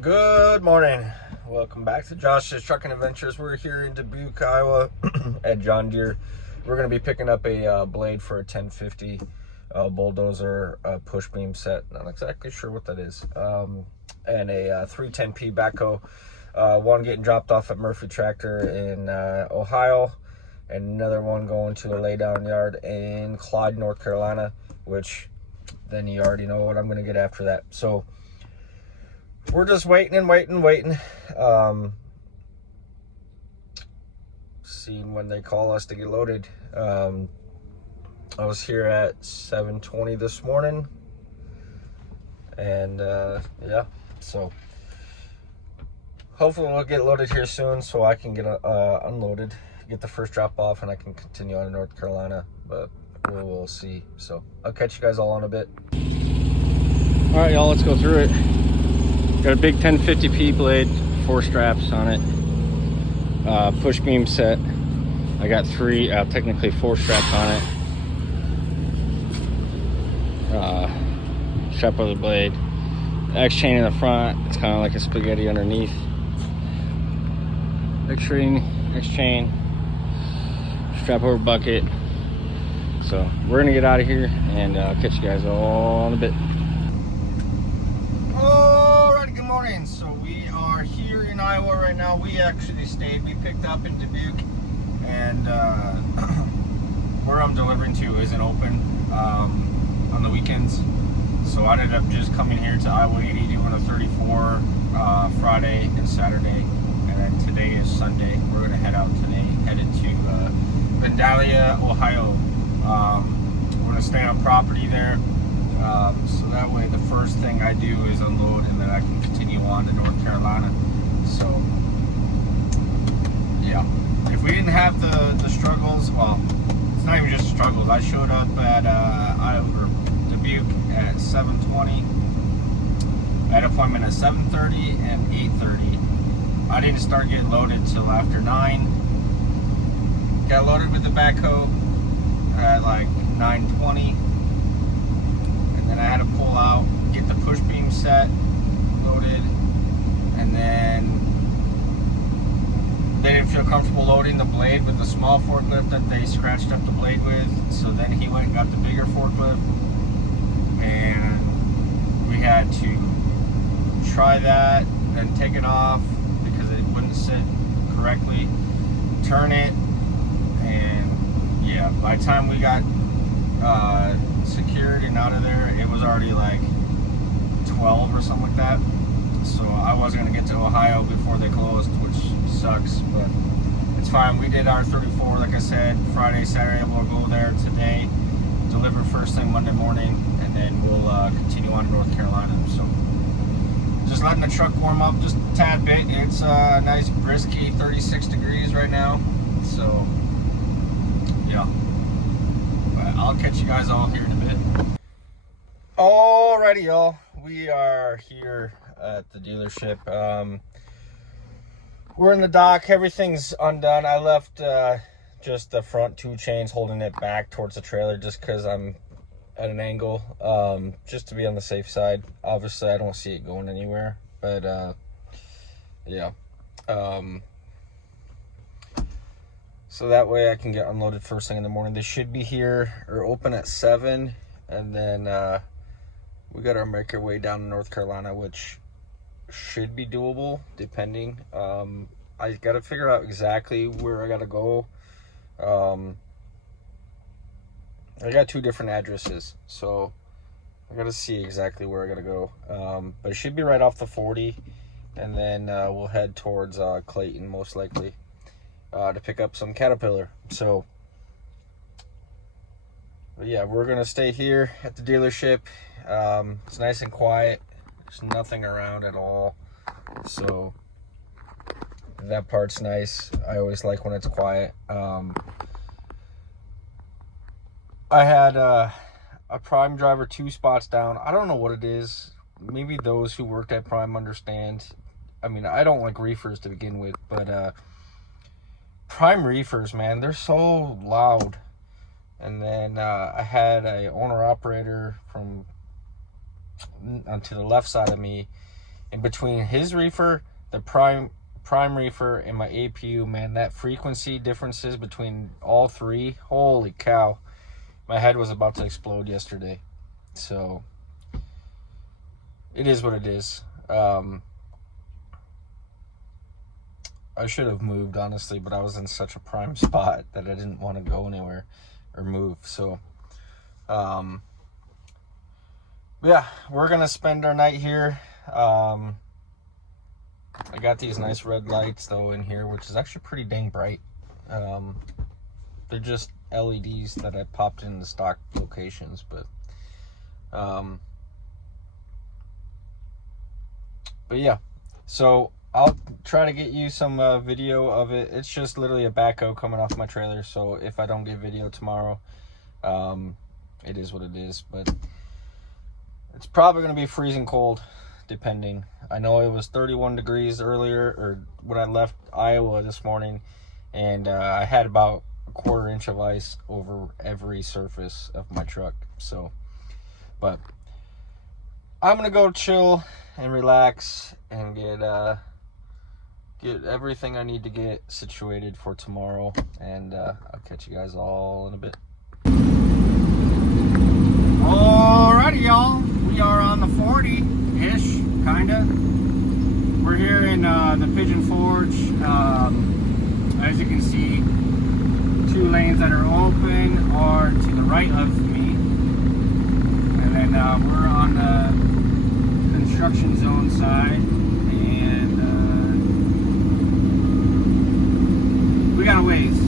Good morning. Welcome back to Josh's Trucking Adventures. We're here in Dubuque, Iowa at John Deere. We're going to be picking up a blade for a 1050 bulldozer push beam set. Not exactly sure what that is. And a 310P backhoe. One getting dropped off at Murphy Tractor in Ohio, and another one going to a laydown yard in Clyde, North Carolina, which then you already know what I'm going to get after that. So we're just waiting. Seeing when they call us to get loaded. I was here at 7:20 this morning, and yeah, so hopefully we'll get loaded here soon so I can get unloaded, get the first drop off, and I can continue on to North Carolina, but we'll see. So I'll catch you guys all in a bit. All right, y'all, let's go through it. Got a big 1050P blade, 4 straps on it, push beam set. I got technically 4 straps on it. Strap of the blade, X chain in the front. It's kind of like a spaghetti underneath. X chain, strap over bucket. So we're gonna get out of here and catch you guys all in a bit. Alrighty, good morning. So we are here in Iowa right now. We actually stayed. We picked up in Dubuque, and where I'm delivering to isn't open on the weekends. So I ended up just coming here to I40 doing a 34 Friday and Saturday, and then today is Sunday. We're gonna head out today, headed to Vandalia, Ohio. We're gonna stay on property there. So that way the first thing I do is unload, and then I can continue on to North Carolina. So yeah, if we didn't have the struggles, well, it's not even just struggles. I showed up at Dubuque at 7:20. I had an appointment at 7:30 and 8:30. I didn't start getting loaded till after 9. Got loaded with the backhoe at like 9:20. Then I had to pull out, get the push beam set loaded, and then they didn't feel comfortable loading the blade with the small forklift that they scratched up the blade with. So then he went and got the bigger forklift, and we had to try that and take it off because it wouldn't sit correctly, turn it, and yeah, by the time we got secured and out of there, it was already like 12 or something like that. So I wasn't gonna get to Ohio before they closed, which sucks, but it's fine. We did our 34, like I said, Friday, Saturday. We'll go there today, deliver first thing Monday morning, and then we'll continue on to North Carolina. So just letting the truck warm up just a tad bit. It's a nice brisky 36 degrees right now, so yeah. I'll catch you guys all here in a bit. Alrighty, y'all. We are here at the dealership. We're in the dock. Everything's undone. I left just the front 2 chains holding it back towards the trailer just because I'm at an angle, just to be on the safe side. Obviously, I don't see it going anywhere, but yeah. So that way I can get unloaded first thing in the morning. They should be here or open at 7, and then we got to make our way down to North Carolina, which should be doable depending. I got to figure out exactly where I got to go. I got 2 different addresses, so I got to see exactly where I got to go. But it should be right off the 40, and then we'll head towards Clayton most likely. To pick up some Caterpillar. So but yeah, we're gonna stay here at the dealership. It's nice and quiet. There's nothing around at all, so that part's nice. I always like when it's quiet. I had a Prime driver 2 spots down. I don't know what it is. Maybe those who worked at Prime understand. I mean, I don't like reefers to begin with, but Prime reefers, man, they're so loud. And then I had a owner operator from to the left side of me And between his reefer, the prime reefer, and my APU, man, that frequency differences between all three, holy cow. My head was about to explode yesterday. So it is what it is. I should have moved, honestly, but I was in such a prime spot that I didn't want to go anywhere or move. So yeah, we're gonna spend our night here. I got these nice red lights though in here, which is actually pretty dang bright. They're just LEDs that I popped in the stock locations, but yeah, so I'll try to get you some video of it. It's just literally a backhoe coming off my trailer, so if I don't get video tomorrow, it is what it is. But it's probably going to be freezing cold, depending. I know it was 31 degrees earlier, or when I left Iowa this morning, and I had about a 1/4 inch of ice over every surface of my truck. So, but I'm gonna go chill and relax and get everything I need to get situated for tomorrow, and I'll catch you guys all in a bit. Alrighty, y'all, we are on the 40-ish, kinda. We're here in the Pigeon Forge. As you can see, 2 lanes that are open are to the right of me, and then we're on the construction zone side, and we got a ways.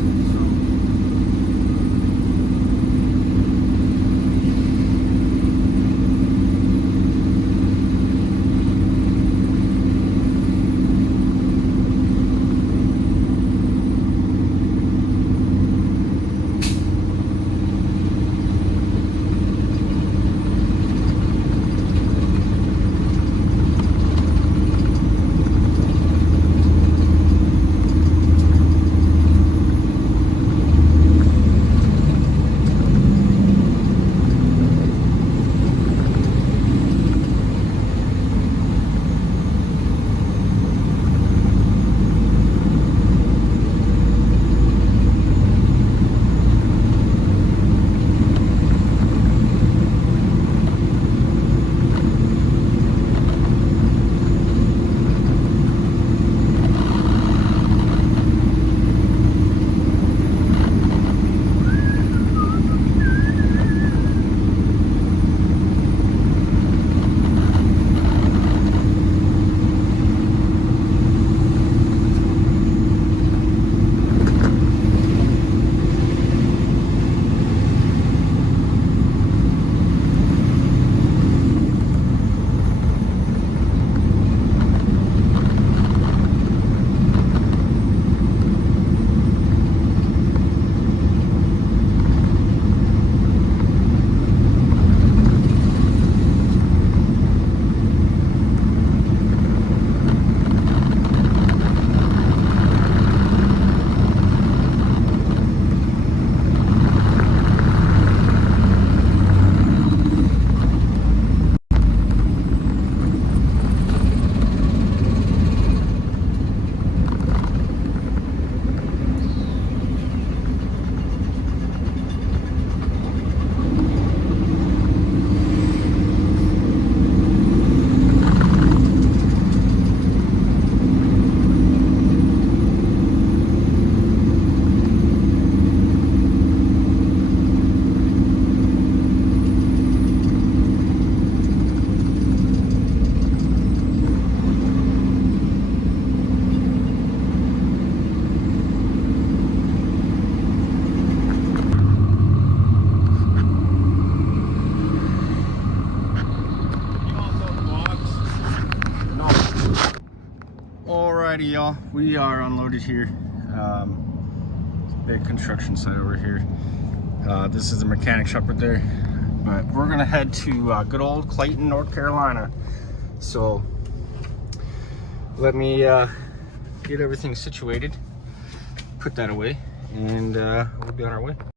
Alrighty, y'all, we are unloaded here. Big construction site over here. This is the mechanic shop right there, but we're gonna head to good old Clayton, North Carolina. So let me get everything situated, put that away, and we'll be on our way.